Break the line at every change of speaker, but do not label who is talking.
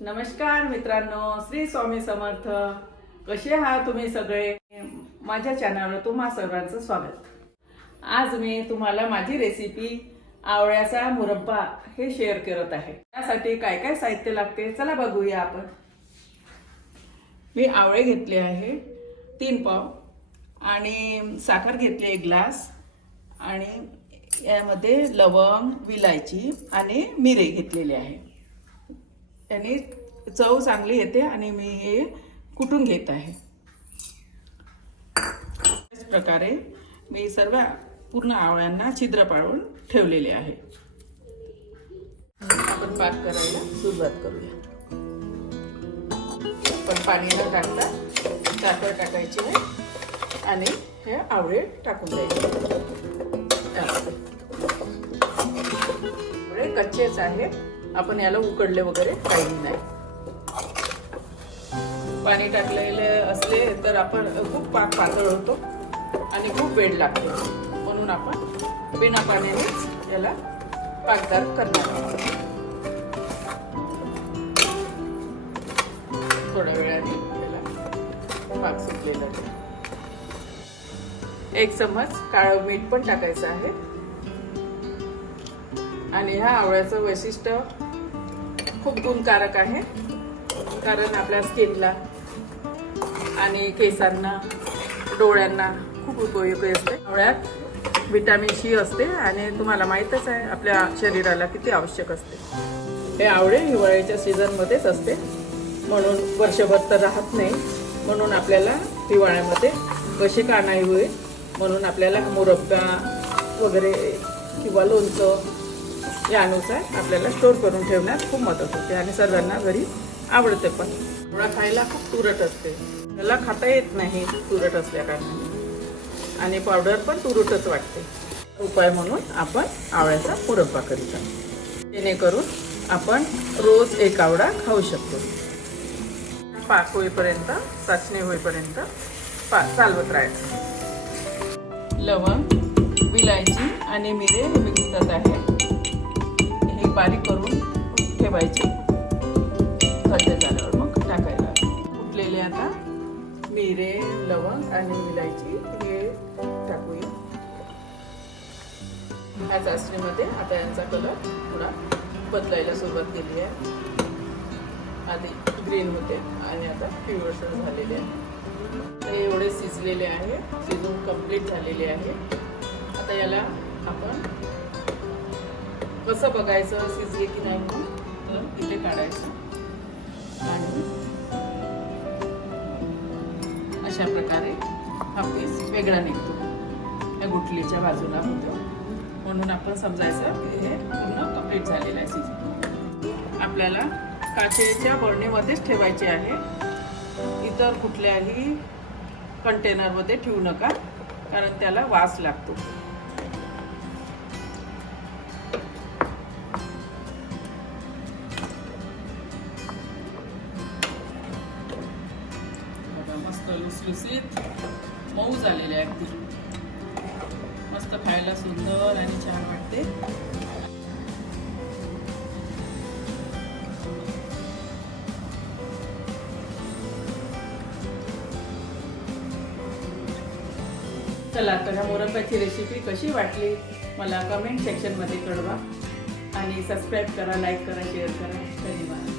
नमस्कार मित्रांनो श्री स्वामी समर्थ. कसे आहात तुम्ही सगळे? माझ्या चॅनलवर तुम्हा सर्वांचं स्वागत. आज मी तुम्हाला माझी रेसिपी आवळ्याचा मुरब्बा हे शेअर करत आहे. त्यासाठी काय काय साहित्य लागते चला बघूया आपण. मी आवळे घेतले आहे तीन पाव. आणि साखर घेतली एक ग्लास आणि यामध्ये लवंग विलायची आणि मिरे घेतलेले आहे. याने चव चांगली येते आणि मी हे कुटून घेत आहे. त्याच प्रकारे मी सर्व पूर्ण आवळ्यांना छिद्र पाडून ठेवलेले आहे. आपण पाक करायला सुरुवात करूया. पण पाणी न टाकता साखर टाकायची आहे आणि हे आवळे टाकून द्यायचे. आवळे कच्चेच आहे आपण याला उकडले वगैरे काही नाही. पाणी टाकलेले असले तर आपण खूप पाक पातळ होतो आणि खूप वेळ लागतो. म्हणून आपण बिना पाण्यानेच याला पाकदार करणार आहोत. थोड्या वेळाने याला पाक सुटलेला एक चमच काळं मीठ पण टाकायचं आहे. आणि ह्या आवळ्याचं वैशिष्ट्य खूप गुणकारक आहे. कारण आपल्या स्किनला आणि केसांना डोळ्यांना खूप उपयोगी असते. आवळ्यात विटॅमिन सी असते आणि तुम्हाला माहीतच आहे आपल्या शरीराला किती आवश्यक असते. हे आवळे हिवाळ्याच्या सीझनमध्येच असते. म्हणून वर्षभर तर राहत नाही. म्हणून आपल्याला हिवाळ्यामध्ये कशी का नाही होईल. म्हणून आपल्याला मुरब्बा वगैरे किंवा लोणचं यानुसार आपल्याला स्टोर करून ठेवण्यात खूप मदत होते आणि सर्वांना घरी आवडते पण. मुळा खायला खूप तुरट असते. त्याला खाता येत नाही तुरट असल्या कारणाने. आणि पावडर पण तुरटच वाटते. उपाय म्हणून आपण आवळ्याचा मुरब्बा करीत आहोत. जेणेकरून आपण रोज एक आवडा खाऊ शकतो. पाक होईपर्यंत चाचणी होईपर्यंत पा चालवत राहायचं. लवंग विलायची आणि मिरे मिक्सत आहे. बारीक करून ठेवायचे. थंड झाल्यावर मग टाकायला. कुटलेले आता मिरे लवंग आणि विलायची हे टाकूया. ह्या चाचणीमध्ये आता यांचा कलर थोडा बदलायला सुरुवात केली आहे. आधी ग्रीन होते आणि आता पिवळसर झालेले आहे. हे एवढे शिजलेले आहे शिजून कंप्लीट झालेले आहे. आता याला आपण कसं बघायचं शिजले की नाही म्हणून? तर इथे काढायचं. आणि अशा प्रकारे हा पीस वेगळा निघतो. या गुटलीच्या बाजूला होतो. म्हणून आपण समजायचं की हे पूर्ण कंप्लीट झालेलं आहे शिजून. आपल्याला काचेच्या बरणीमध्येच ठेवायचे आहे. इतर कुठल्याही कंटेनरमध्ये ठेवू नका कारण त्याला वास लागतो. मस्त लुसलुसीत मऊ झालेले आहे अगदी मस्त खायला सुंदर आणि छान वाटते. चला तर ह्या मोरंबाची रेसिपी कशी वाटली मला कमेंट सेक्शनमध्ये कळवा. आणि सबस्क्राईब करा लाईक करा शेअर करा. धन्यवाद.